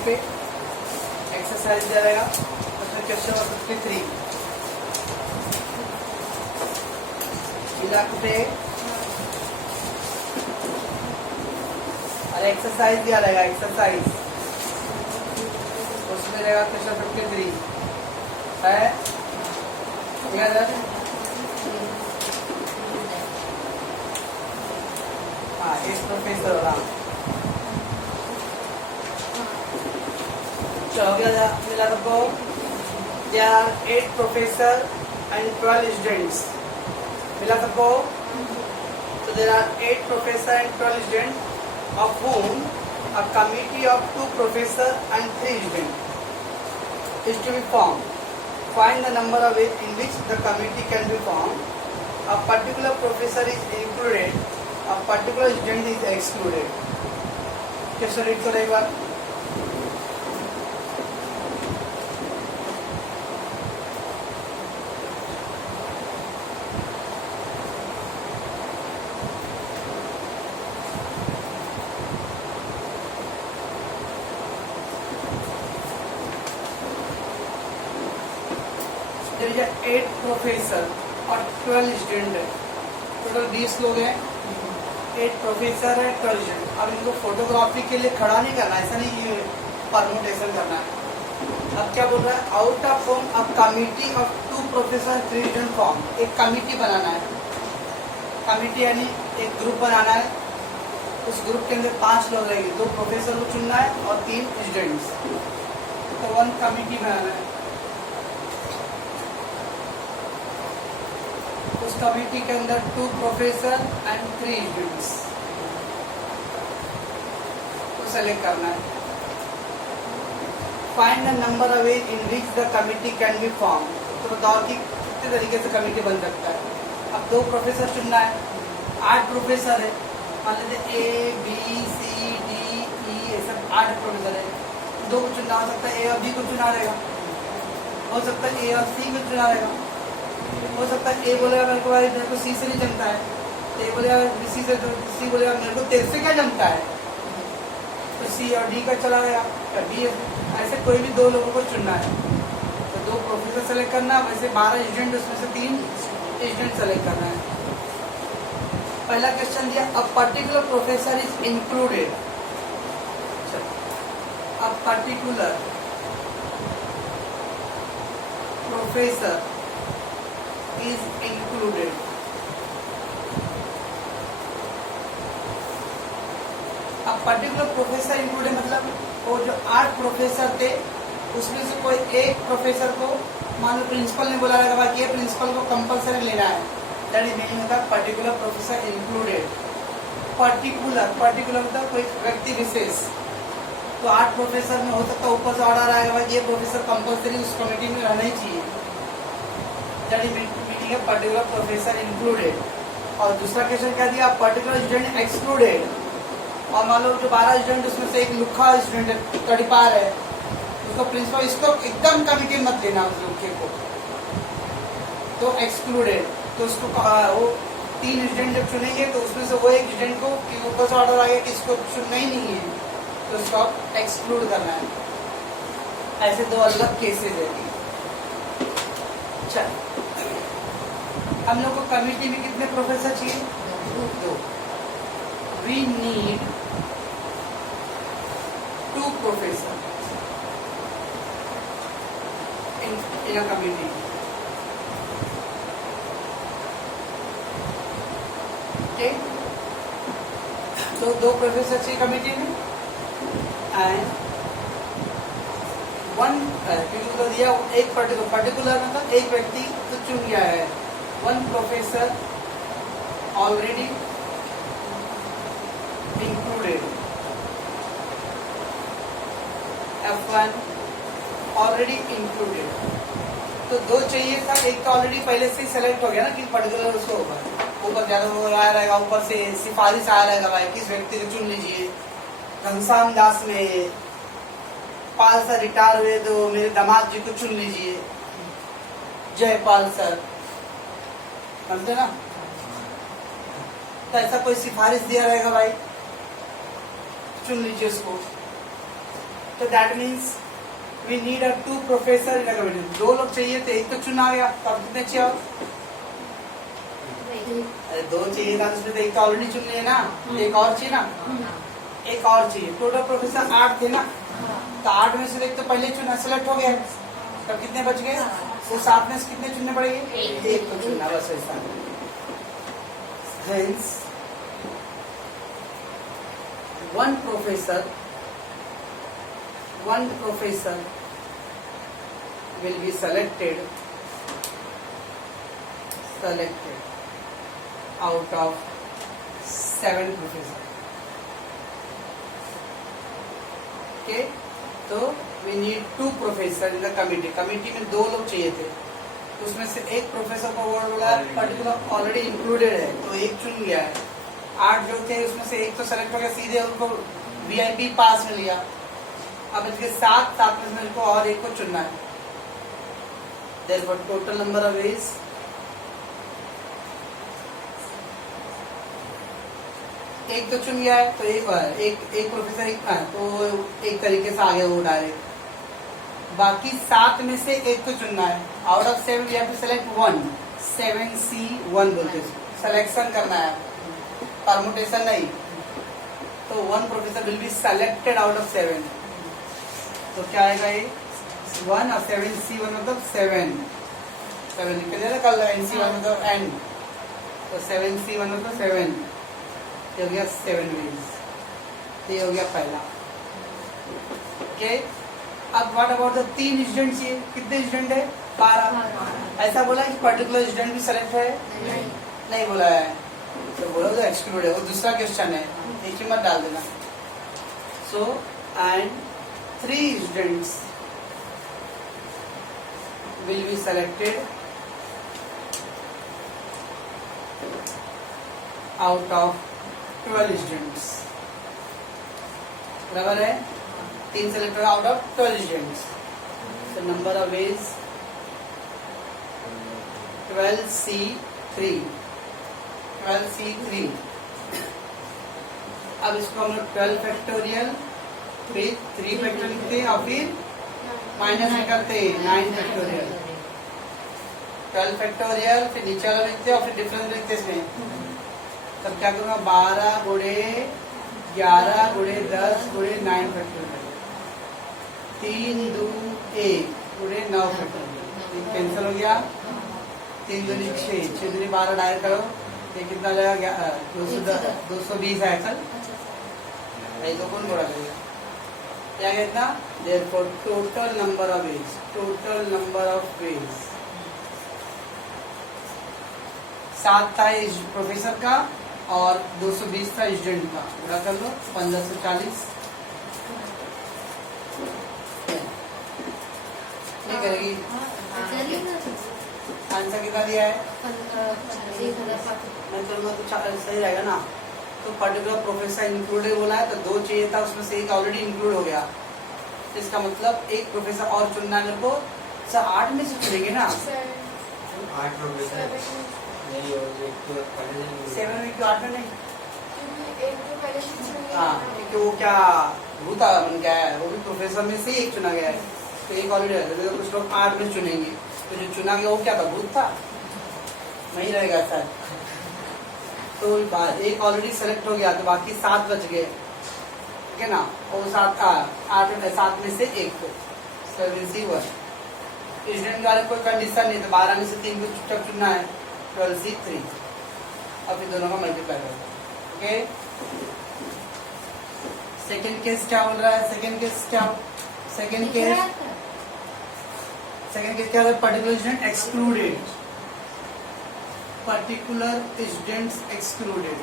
8 पे एक्सरसाइज दिया रहेगा, उसमें क्वेश्चन नंबर 53 पे और एक्सरसाइज दिया रहेगा, एक्सरसाइज उसमें रहेगा क्वेश्चन 53 है। हाँ, एक प्रोफेसर होगा, हो गया मिला सबको। There are 8 professors and 12 students. मिला सबको। So there are 8 professors and 12 students, of whom a committee of 2 professors and 3 students is to be formed. Find the number of ways in which the committee can be formed. A particular professor is included, a particular student is excluded. Question read करो एक बार। There is 8 professor और 12 student है, total 20 लोग हैं। 8 professor है, 12 student. अब इनको photography के लिए खड़ा नहीं करना, ऐसा नहीं कि परमुटेशन करना है। अब क्या बोल रहा है, out of form a committee of 2 professor 3 student form. एक कमिटी बनाना है, कमिटी यानी एक ग्रुप बनाना है। उस ग्रुप के अंदर 5 लोग रहेंगे, 2 प्रोफेसर को चुनना है और 3 स्टूडेंट्स। तो 1 कमिटी बनाना है। उस कमिटी के अंदर 2 प्रोफेसर एंड 3 स्टूडेंट्स को सेलेक्ट करना है। Find the number of ways in which the committee can be form. तो बताओ कि कितने तरीके से कमिटी बन सकता है। अब 2 प्रोफेसर चुनना है, 8 प्रोफेसर है, मान लेते A B C D E ये सब 8 प्रोफेसर है। 2 को चुनना हो सकता है, A और B को चुना रहेगा, हो सकता है A और C को चुना रहेगा, हो सकता है ए बोलेगा मेरे को सी से नहीं जमता है, ए बोलेगा सी से, सी बोलेगा मेरे को तेरे से क्या जमता है, तो सी और डी का चला गया या बी। ऐसे कोई भी 2 लोगों को चुनना है। तो 2 प्रोफेसर सेलेक्ट करना है, वैसे 12 स्टूडेंट, उसमें से 3 स्टूडेंट सेलेक्ट करना है। पहला क्वेश्चन दिया, a particular professor is included. A particular professor is included। अब पर्टिकुलर प्रोफेसर इंक्लूडेड मतलब वो जो 8 प्रोफेसर थे उसमें से कोई एक प्रोफेसर को, मान लो प्रिंसिपल ने बोला रहेगा कि ये प्रिंसिपल को कंपलसरी लेना है, दैट इज मीनिंग होता है पर्टिकुलर प्रोफेसर इंक्लूडेड। पर्टिकुलर मतलब कोई व्यक्ति विशेष। तो 8 प्रोफेसर में हो सकता है ऊपर से ऑर्डर आएगा कि ये प्रोफेसर कंपलसरी उस कमेटी में रहना ही चाहिए, that is particular professor included. और दूसरा क्वेश्चन क्या दिया, पर्टिकुलर स्टूडेंट एक्सक्लूडेड। और मान लो जो 12 स्टूडेंट उसमें से एक लुखा स्टूडेंट है, तड़ीपार है, उसको प्रिंसिपल इसको एकदम कमिटी मत देना उस लुखे को, तो एक्सक्लूडेड। तो उसको वो 3 स्टूडेंट जब चुनेंगे तो उसमें से वो एक स्टूडेंट को ऊपर से ऑर्डर आ गया कि इसको चुनना ही नहीं है, तो उसको एक्सक्लूड करना है। ऐसे 2 अलग केसेज है। अच्छा, हम लोग को कमिटी में कितने प्रोफेसर चाहिए? 2। We need 2 professor in a committee. Okay, तो 2 प्रोफेसर चाहिए कमिटी में एंड 1 तो दिया एक पर्टिकुलर मतलब एक व्यक्ति तो चुन गया है। 1 professor already included, F1 already included. तो 2 चाहिए था, एक तो ऑलरेडी पहले से सेलेक्ट हो गया ना कि पर्टिकुलर उसको होगा, ऊपर ज्यादा आया रहेगा, ऊपर से सिफारिश आया रहेगा भाई किस व्यक्ति को चुन लीजिए। घनश्याम दास में 5 सर रिटायर हुए तो मेरे दामाद जी को चुन लीजिए, जयपाल सर, समझे ना। तो ऐसा कोई सिफारिश दिया रहेगा भाई, चुन लीजिए उसको। तो that means we need a 2 professor in a committee. 2 लोग चाहिए थे, एक तो चुना गया, तो अब कितने चाहिए? अरे 2 चाहिए था, उसमें तो एक तो ऑलरेडी चुन लिए ना, एक और चाहिए ना, एक और चाहिए। टोटल प्रोफेसर 8 थे ना, तो 8 में से एक तो पहले चुना, सेलेक्ट हो गया, तब कितने बच गए? वो 7 में से कितने चुनने पड़ेंगे? एक तो चुनना, बस ऐसा। Hence, one professor will be selected out of 7 professors. Okay, तो we need 2 professors in the committee. Committee में 2 लोग चाहिए थे, उसमें से एक प्रोफेसर को वर्ड बोला पर्टिकुलर ऑलरेडी इंक्लूडेड है, तो एक चुन गया है। 8 जो थे उसमें से एक तो सेलेक्ट हो गया, सीधे उनको VIP पास में लिया। अब इसके 7 में से उनको और एक को चुनना है। Therefore total number of ways एक तो चुन गया है, तो एक प्रोफेसर तो एक तरीके से आ गया वो डायरेक्ट। बाकी 7 में से एक को चुनना है। Out of 7 we have to select 1, 7C1 बोलते हैं, सिलेक्शन करना है, परमुटेशन नहीं। तो 1 professor will be selected out of 7। तो क्या आएगा ये 1 और 7C1 मतलब 7 निकल जाएगा कल, NC1 मतलब एंड, तो 7C1 मतलब 7, ये हो गया 7 वेज। ये हो गया पहला। ओके, अब व्हाट अबाउट द 3 स्टूडेंट चाहिए, कितने स्टूडेंट है? 12। ऐसा बोला कि पर्टिकुलर स्टूडेंट भी सेलेक्ट है? नहीं बोला है, तो बोला तो एक्सक्लूड है, वो दूसरा क्वेश्चन है, एक ही मत डाल देना। So and 3 students will be selected out of 12 students. बराबर है, 3 selected out of 12 students. So number of ways 12C3। अब इसको हम लोग 12 फैक्टोरियल फिर 3 फैक्टोरियल लिखते हैं और फिर माइनस निकालते हैं 9 फैक्टोरियल। 12 फैक्टोरियल फिर नीचे वाला लिखते हैं और फिर डिफरेंस लिखते हैं इसमें। तब क्या करूँगा 12 गुणे 11 गुणे 10 गुणे 9 फैक्टोरियल, 3 2 1 गुणे 9 फैक्टोरियल। कैंसिल हो गया, 3 दूनी 6, 6 दूनी 12 डायरेक्ट करो, ये कितना जाएगा 220 है सर, नहीं तो कौन बोला करेगा क्या कहता। Therefore total number of ways 7 था इस प्रोफेसर का और 220 था स्टूडेंट का। पूरा कर लो, 1540 नहीं करेगी। आंसर कितना दिया है? मैं करूँगा तो सही रहेगा ना। तो पर्टिकुलर प्रोफेसर इंक्लूडेड बोला है, तो 2 चाहिए था, उसमें से एक ऑलरेडी इंक्लूड हो गया। तो इसका मतलब एक प्रोफेसर और चुनना है मेरे को। सर 8 में से चुनेंगे ना? 8 प्रोफेसर नहीं, और एक तो पहले 7 में क्यों 8 में नहीं? एक तो पहले से हाँ, क्योंकि वो क्या भूता बन गया है, वो भी प्रोफेसर में से एक चुना गया है, तो एक ऑलरेडी है। तो कुछ लोग 8 में चुनेंगे, तो जो चुना गया वो क्या था? भूत था, नहीं रहेगा सर। तो एक ऑलरेडी सेलेक्ट हो गया, तो बाकी 7 बच गए, ठीक है ना। और 7 में से एक को 7C1 स्टूडेंट वाले कोई कंडीशन नहीं, तो 12 में से 3 को चुपचाप चुनना है, 12C3 और फिर दोनों का मल्टीप्लाई करना। ओके, सेकेंड केस क्या बोल रहा है? सेकेंड केस क्या हो रहा है? Particular student excluded,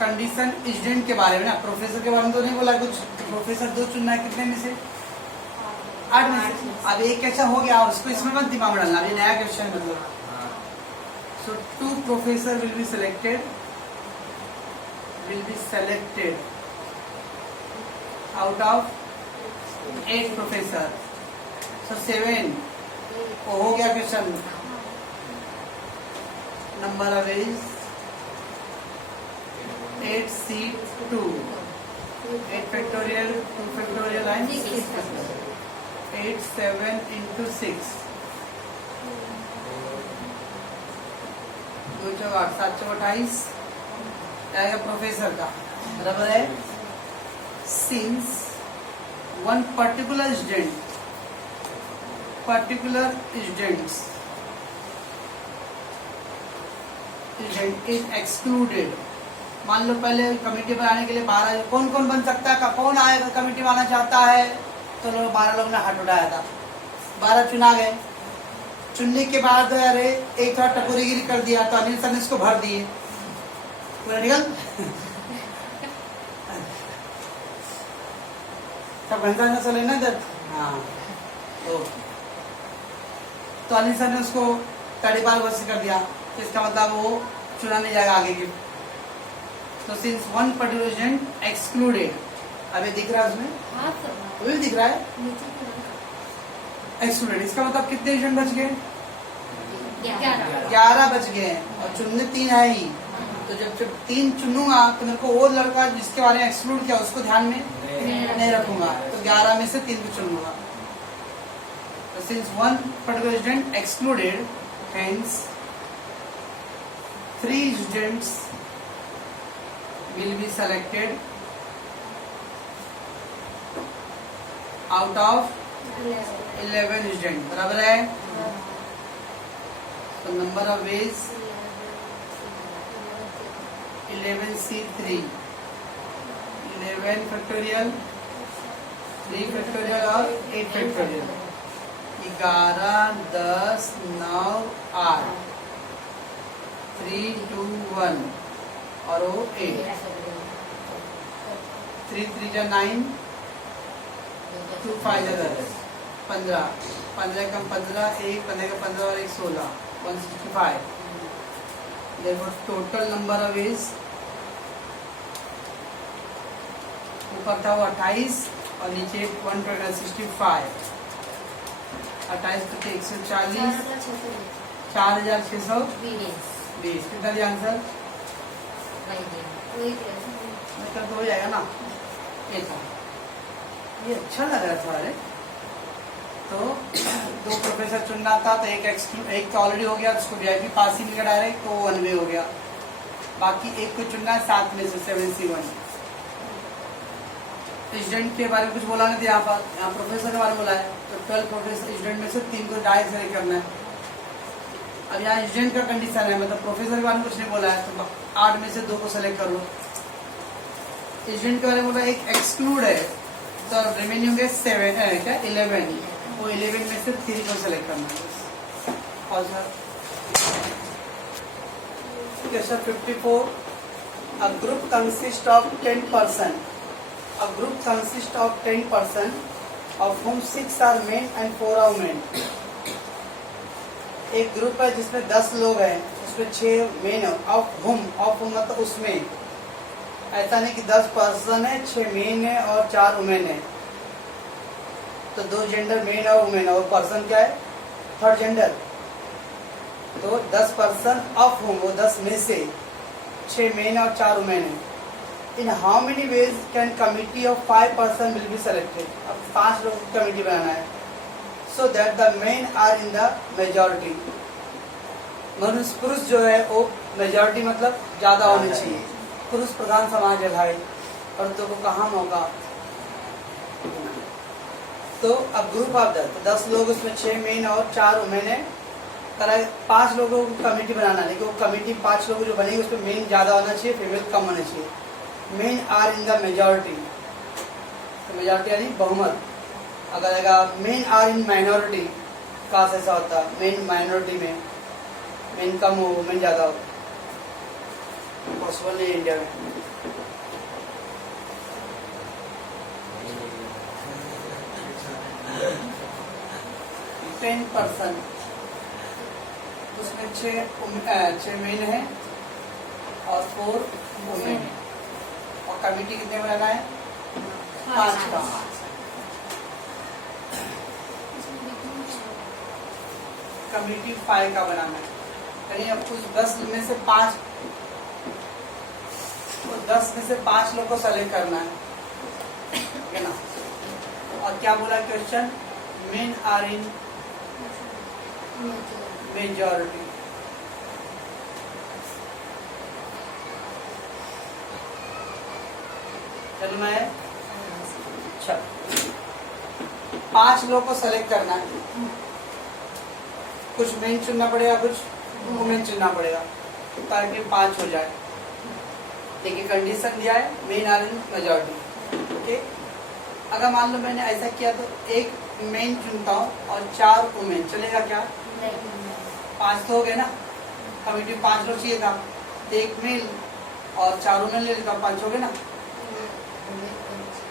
condition student के बारे में ना, प्रोफेसर के बारे में तो नहीं बोला कुछ। प्रोफेसर 2 चुनना है, कितने में से? 8 में से। अब एक कैसा हो गया, उसको इसमें मत दिमाग में डालना, अभी नया क्वेश्चन है मतलब। So 2 professor will be selected out of 8 professor. So 7 हो गया question. Number of is 8C2 8 factorial 2 factorial and 6 factorial 8 7 into 6 2 चौक 8 7 चौक 28 आएगा प्रोफेसर का बराबर है since one particular student is excluded. मान लो पहले कमेटी बनाने के लिए 12 कौन कौन बन सकता है, कौन आएगा कमेटी बनाना चाहता है, तो लोग 12 लोग ने हाथ उठाया था, 12 चुना गए। चुनने के बाद अरे एक थोड़ा टकोरीगिरी कर दिया तो अनिल सर ने इसको भर दिए पूरा निकल सब घंटा न चले ना जब हाँ तो अनिल सर ने उसको 12 वर्ष कर दिया, इसका मतलब वो चुना नहीं जाएगा आगे की। तो since one particular student excluded, अभी दिख रहा है उसमें, अभी भी दिख रहा है एक्सक्लूडेड, इसका मतलब कितने स्टूडेंट बच गए? 11 बच गए हैं और चुनने 3 है ही। तो जब 3 चुनूंगा तो मेरे को वो लड़का जिसके बारे में एक्सक्लूड किया उसको ध्यान में नहीं रखूंगा, तो 11 में से 3 को चुनूंगा। तो since one particular student excluded hence 3 students will be selected out of 11 students, बराबर है। तो number of ways 11C3 11 factorial 3 factorial और 8 फैक्टोरियल 11 10 9 8 3 2 1 और वो 8 3 3 जा 9 2 5 जा 10 15 15 कम 15 1 15 का 15 और 1 16 165। Therefore total number of is ऊपर था वो 28 और नीचे 165। 28 तो 140 4620 कितना दिया आंसर? तो हो जाएगा ना, ये था, ये अच्छा लग रहा था। अरे तो 2 प्रोफेसर चुनना था तो एक तो ऑलरेडी हो गया, उसको वीआईपी पास ही मिला डायरेक्ट, तो 1 वे हो गया। बाकी एक को चुनना है 7 में से 7C1। स्टूडेंट के बारे में कुछ बोला नहीं था यहाँ पर, यहाँ प्रोफेसर के बारे में बोला है। तो 12 प्रोफेसर स्टूडेंट में से 3 को डायरेक्ट सेलेक्ट करना है। अब यहाँ स्टूडेंट का कंडीशन है, मतलब प्रोफेसर के बारे में कुछ नहीं बोला है, तो 8 में से 2 को सेलेक्ट कर लो। स्टूडेंट के बारे में बोला एक एक्सक्लूड है, तो रिमेनिंग होंगे 7 है क्या 11, वो 11 में से 3 को सेलेक्ट करना है। और sir question 54, a group consist of 10%, a group consist of 10% of whom 6 are men and 4 are women। एक ग्रुप है जिसमें 10 लोग हैं, उसमें 6 मेन है। ऑफ हुम मतलब उसमें, ऐसा नहीं कि 10 पर्सन है, 6 मेन है और 4 वुमेन है। तो 2 जेंडर मेन और वुमेन है, और पर्सन क्या है? Third gender. तो 10 पर्सन ऑफ हुम, वो 10 में से 6 मेन और 4 वुमेन है। In how many ways can committee of 5 person will be selected. अब 5 लोगों की कमिटी बनाना है, so that the men are in the majority. मनुष्य पुरुष जो है वो मेजॉरिटी मतलब ज्यादा होने चाहिए। पुरुष प्रधान समाज है भाई, औरतों को कहाँ मौका। तो अब ग्रुप ऑफ 10 लोग, उसमें 6 मेन और 4 वुमेन है। 5 लोगों को कमेटी बनाना, लेकिन वो कमेटी 5 लोग जो बनेगी उसमें मेन ज्यादा होना चाहिए, फीमेल कम होना चाहिए। Men are in the majority, तो मेजॉरिटी यानी बहुमत। अगर मेन आर इन माइनॉरिटी, काश ऐसा होता, मेन माइनॉरिटी में मेन कम हो वुमेन ज्यादा हो, पॉसिबल नहीं इंडिया में। टेन पर्सन, उसमें 6 मेन है और 4 वुमेन है। और कमिटी कितने बनाना है? 5 का। कमिटी 5 का बनाना है, यानी अब कुछ 10 में से 5 लोग को सेलेक्ट करना है। क्या बोला question, men are in majority. चलना है, चल 5 लोगों को सेलेक्ट करना है, कुछ मेन चुनना पड़ेगा, कुछ वुमेन चुनना पड़ेगा ताकि 5 हो जाए। देखिए कंडीशन दिया है men are in majority. Okay, अगर मान लो मैंने ऐसा किया तो एक मेन चुनता हूँ और 4 वुमेन, चलेगा क्या? 5 तो हो गए ना, कमिटी 5 लोग चाहिए था, एक मेल और 4 वुमेन ले लेता हूँ, 5 हो गए ना।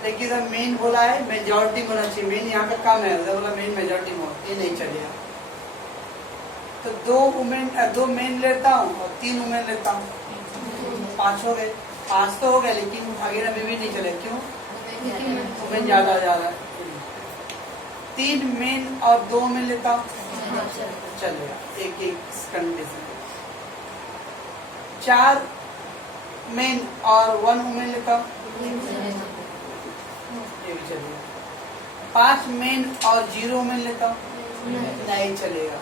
लेकिन जब मेन बोला है मेजॉरिटी होना चाहिए, मेन यहाँ पे कम है, जब बोला मेन मेजॉरिटी में हो, ये नहीं चलेगा। तो 2 मेन लेता हूँ और 3 वुमेन लेता हूँ, 5 हो गए। 5 तो हो गए लेकिन आगे में भी नहीं चले, क्यों? वुमेन ज्यादा जा रहा है। 3 मेन और 2 वुमेन लेता हूँ, चलेगा, एक कंडीशन। 4 मेन और 1 वुमेन लेता हूँ, ये भी चलेगा। 5 मेन और 0 वुमेन लेता हूँ, नहीं चलेगा।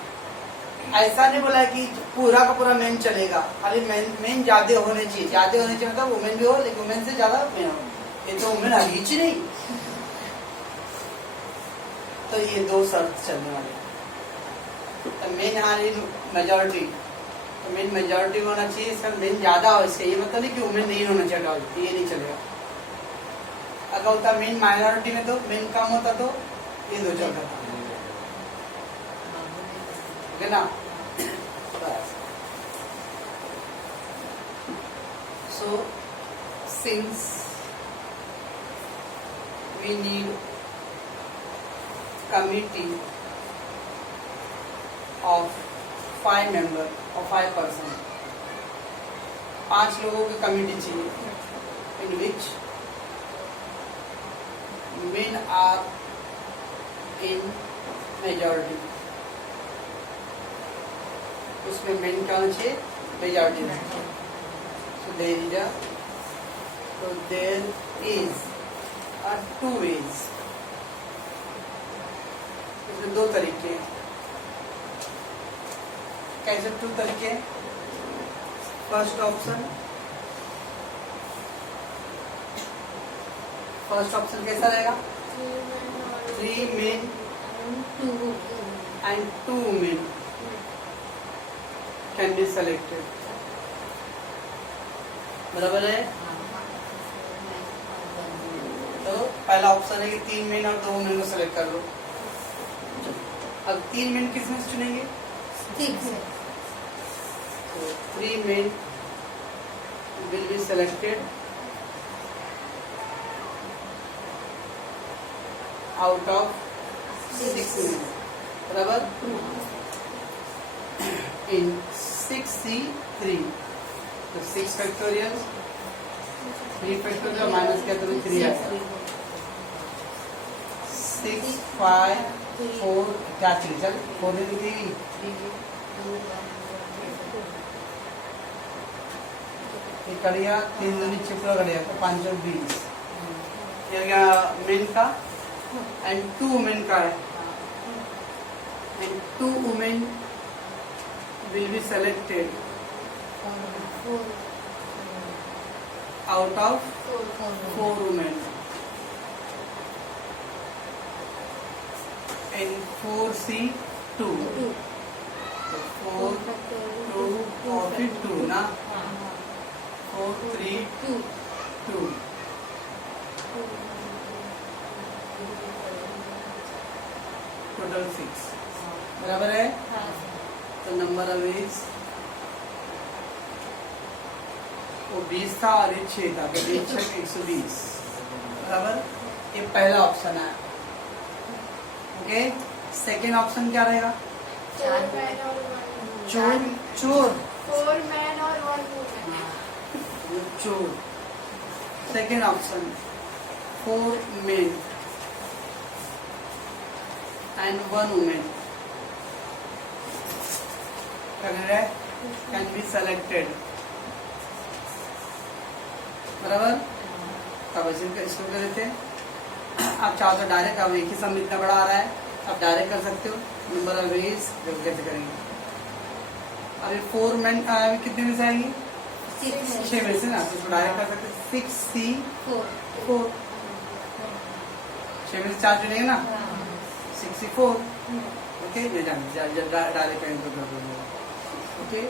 ऐसा नहीं बोला कि पूरा का पूरा मेन चलेगा, खाली मेन ज्यादा होने चाहिए, ज्यादा होने चाहिए मतलब वुमेन भी हो लेकिन वुमेन से ज्यादा मेन हो, ये तो वुमेन अगीच नहीं। तो ये 2 शर्त चलने वाले। तो मेन आर इन मेजॉरिटी, तो मेन मेजॉरिटी में होना चाहिए, सर मेन ज्यादा हो, इससे ये मतलब नहीं कि वुमेन नहीं होना चाहिए, ये नहीं चलेगा। अगर होता मेन माइनॉरिटी में तो मेन कम होता तो ये 2 चलता था, है ना। So since we need committee of 5 members or 5 person, 5 लोगों की कमिटी चाहिए, in which men are in majority। उसमें मेन क्या होना चाहिए? Majority. So there is 2 ways। इसमें 2 तरीके हैं। कैसे 2 तरीके? फर्स्ट ऑप्शन कैसा रहेगा? 3 main and 2 women can be selected। बराबर है। तो पहला ऑप्शन है कि 3 मेन और 2 वुमेन को सेलेक्ट कर लो। अब 3 मेन किस में से चुनेंगे? तो 3 main will be selected out of 6 women। बराबर। in 6C3, तो 6 फैक्टोरियल 3 फैक्टोरियल माइनस किया तो 3 आएगा। 6 5 4 क्या चीज चल 4 ने दी, ये करिया 3 दूनी चिपड़ा करिया तो 5 और 20, ये गया मेन का एंड 2 वुमेन का है, and 2 women will be selected out of 4 women in 4C2। तो 4 2 और फिर 2 ना, 4 3 2 टोटल 6। बराबर है। तो नंबर ऑफ इज वो 20 था और ये 6 था, तो 120। बराबर, ये पहला ऑप्शन है। ओके, सेकेंड ऑप्शन क्या रहेगा? 4 मैन और 1 चोर चोर 4 मैन और 1 वुमेन। चोर। Second option 4 main and 1 women can be selected. बराबर, तब इसको कर देते हैं आप चाहो तो डायरेक्ट, अब एक ही सम इतना बड़ा आ रहा है, आप डायरेक्ट कर सकते हो। नंबर ऑफ वेज कैसे करेंगे? अभी 4 मैन कितने में से आएंगी? 6 में से ना, तो इसको डायरेक्ट कर सकते हैं। 6C4, 6 में से 4 चुनेंगे ना, 64। ओके, ये डायरेक्ट करेंगे तो कर देंगे। Okay,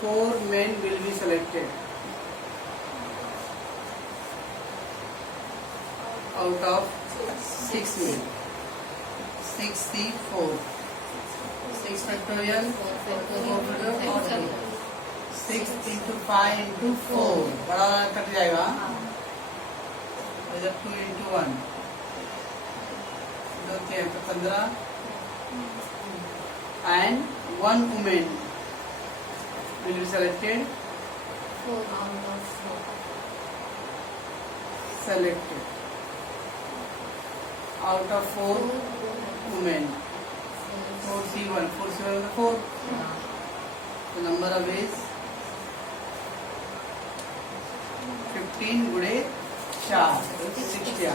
4 men will be selected out of 6 men. 6C4, 6 factorial, 4 factorial, 6 into 5 into 4, बड़ा कट जाएगा। इधर 2 into 1, 2 क्या है तो 15, and 1 woman will be selected out of 4 women. 4C1, 4 the number of ways 15 गुणे 4, 60 आ गया।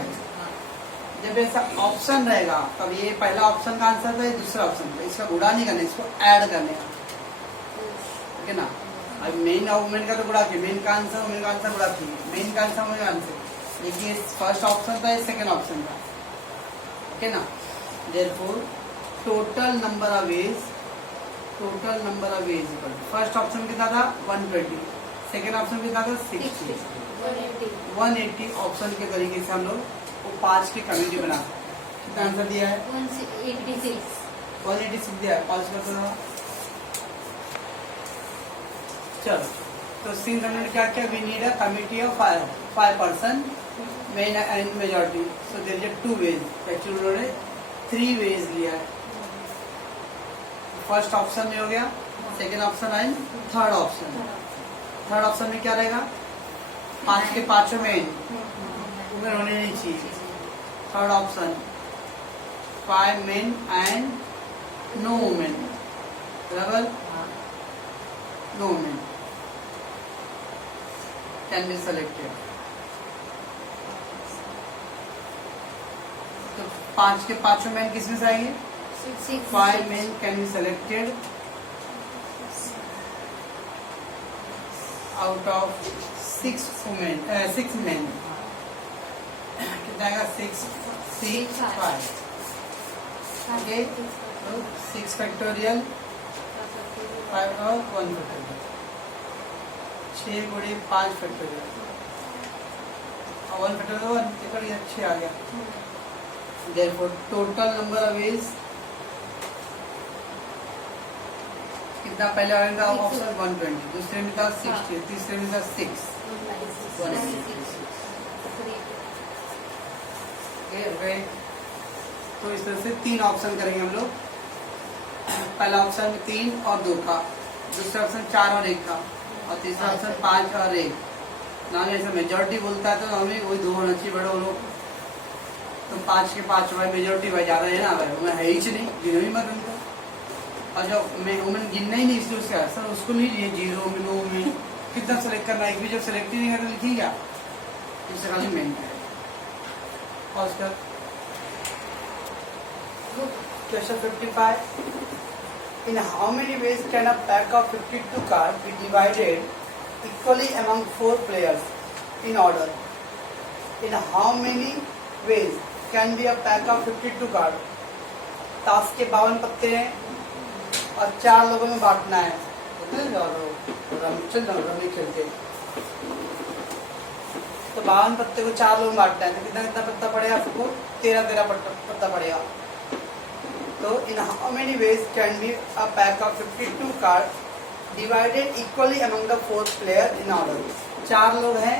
जब ऐसा ऑप्शन रहेगा तब ये पहला ऑप्शन का आंसर था, ये दूसरा ऑप्शन था, इसका गुणा नहीं करना, इसको ऐड करने का, ठीक है ना। अब मेन और वुमेन का तो गुणा की, मेन का आंसर वुमेन का आंसर गुणा की, मेन का आंसर वुमेन का आंसर, देखिए फर्स्ट ऑप्शन था, ये सेकंड ऑप्शन था, ओके ना। Therefore total number of ways first option कितना था 120, सेकंड ऑप्शन कितना था 60, 180 ऑप्शन के तरीके से हम लोग वो 5 की कम्युनिटी बना। कितना आंसर दिया है? 186 दिया है। 5 का तो चलो, तो सिंस हमने क्या किया, we need a committee of 5 person, men and majority, so there is 2 ways, actually उन्होंने 3 वेज लिया है। फर्स्ट ऑप्शन में हो गया, second option and third option में क्या रहेगा? 5 के 5 मेन वुमेन होने नहीं चाहिए। Third option 5 men and no women, बराबर, no women can be selected. तो 5 के 5 मेन किसमें से आएंगे? 5 men can be selected out of 6 women, 6 men. कितना आएगा? 6C5, ओके, तो 6 फैक्टोरियल 5 और 1 फैक्टोरियल, 6 गुणे 5 फैक्टोरियल और 1 फैक्टोरियल 6 आ गया। Therefore total number of ways कितना पहले आएगा ऑप्शन 120, दूसरे में था 60, तीसरे में था 6, 186। तो इस तरह से 3 ऑप्शन करेंगे हम लोग। पहला ऑप्शन में 3 और 2 का, दूसरा ऑप्शन 4 और 1 का, और तीसरा ऑप्शन 5 और 1। ना ऐसा मेजोरिटी बोलता है तो हमें वही 2 होना चाहिए बड़ा वो लोग। तो 5 के 5 भाई मेजोरिटी भाई ज्यादा है ना भाई, मैं है ही नहीं, गिनो ही मत उनको। और जो मैं वुमेन गिनना ही नहीं, इसलिए उसका सर उसको नहीं लिए 0 में 9 में कितना सेलेक्ट करना है, एक भी जब सेलेक्ट ही नहीं करना लिखिए क्या, इससे खाली मेन है। और उसका question 55, in how many ways can a pack of 52 card be divided equally among 4 players in order? In how many ways can be a pack of 52 card? ताश के 52 पत्ते हैं और 4 लोगों में बांटना है, रमी खेलते, तो 52 पत्ते को 4 लोगों में बांटना है, तो कितना कितना पत्ता पड़ेगा आपको? 13 पत्ता पड़ेगा। तो इन how many ways can be a pack of 52 card divided equally among the 4 player in order? 4 लोग हैं,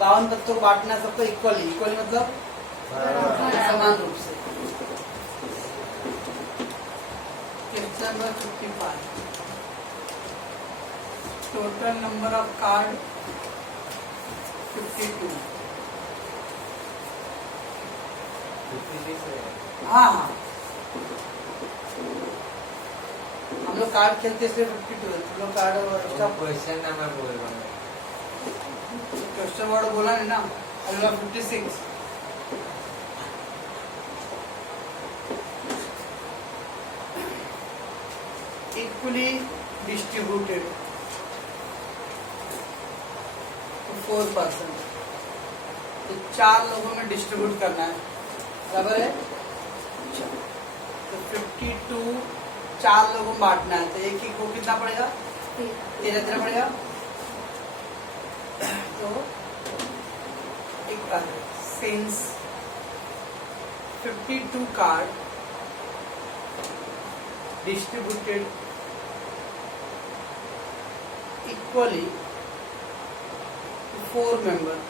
52 पत्तों को बांटना है सबको इक्वली मतलब समान रूप से। Number 55, total number of card 52। हाँ, हम लोग कार्ड खेलते इसलिए 52 हम लोग कार्ड। क्वेश्चन नंबर बोल रहा हूँ, क्वेश्चन वर्ड बोला नहीं ना, अगला 56। Equally distributed to 4%। तो 4 लोगों में डिस्ट्रीब्यूट करना है, बराबर है। तो 52 4 लोगों में बांटना है, तो एक को कितना पड़ेगा, 13 पड़ेगा। तो एक बार since 52 card distributed equally to 4 members,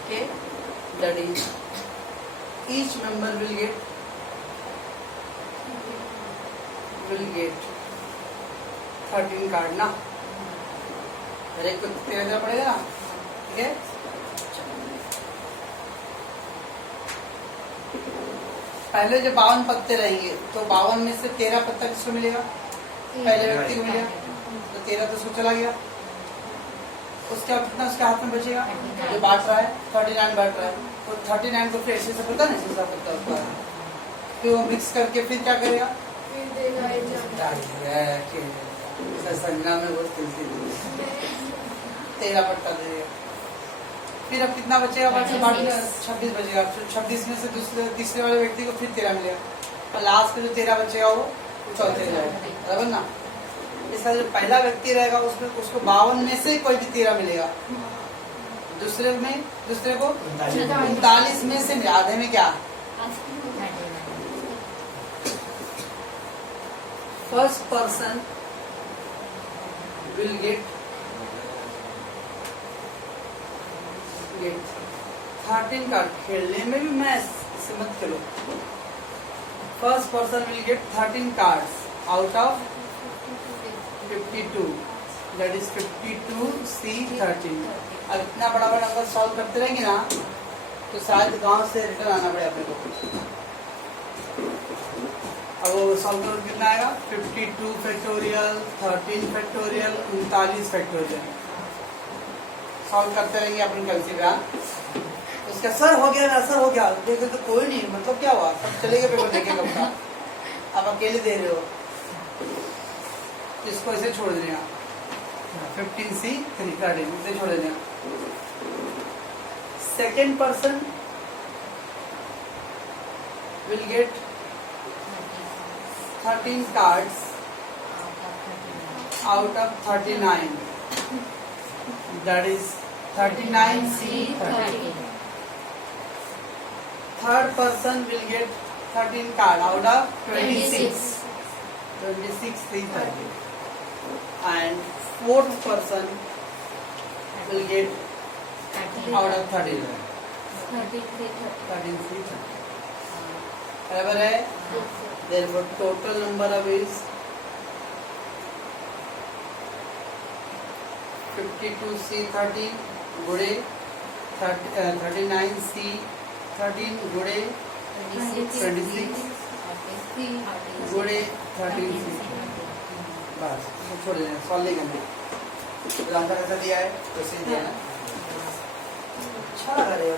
okay, that is each member will get 13 card ना, हर एक को 13 पड़ेगा ना, ठीक है। पहले जो 52 पत्ते रहेंगे तो 52 में से 13 पत्ता किसको मिलेगा, पहले व्यक्ति को मिलेगा, तो 13 तो उसको चला गया। उसके बाद कितना उसके हाथ में बचेगा, जो बांट रहा है 39 बांट रहा है, तो 39 को फिर ऐसे से पता नहीं ऐसा पत्ता होता है, फिर वो मिक्स करके फिर क्या करेगा, संज्ञा में वो 13 पत्ता दे देगा। फिर अब कितना बचेगा, 26 बचेगा। 26 में से तीसरे वाले व्यक्ति को फिर 13 मिलेगा, और लास्ट में जो 13 बचेगा वो चौथे जाएगा, बराबर ना। इसका जो पहला व्यक्ति रहेगा उसमें उसको 52 में से कोई भी 13 मिलेगा, दूसरे को 39 में से आधे में क्या, first person will get 13 card. खेलने में भी मैं इसे मत खेलो। First person will get 13 cards out of 52, that is 52C13। अब इतना बड़ा बड़ा अगर सॉल्व करते रहेंगे ना तो शायद गांव से रिटर्न आना पड़े अपने को। अब वो सॉल्व करो कितना आएगा, 52 फैक्टोरियल, 13 फैक्टोरियल, 39 फैक्टोरियल। सॉल्व करते रहेंगे अपन कल से ब्याह। उसका सर हो गया ना, सर हो गया, देखे तो कोई नहीं, मतलब क्या हुआ, सब चले गए पेपर देखे कब का, आप अकेले दे रहे हो, इसको ऐसे छोड़ देना, 15C13 इसे छोड़ देना। Second person will get 13 cards out of 39, that is 39C13. Third person will get 13 card out of 26 C13. And fourth person will get out of 13 C13. बराबर है। Therefore total number of is 52C13 गुणे 39C13 गुणे 26 गुणे 13C। बस छोड़ देना, solve नहीं करना। आंसर कैसा दिया है तो सही दिया ना, अच्छा लगा रहा है।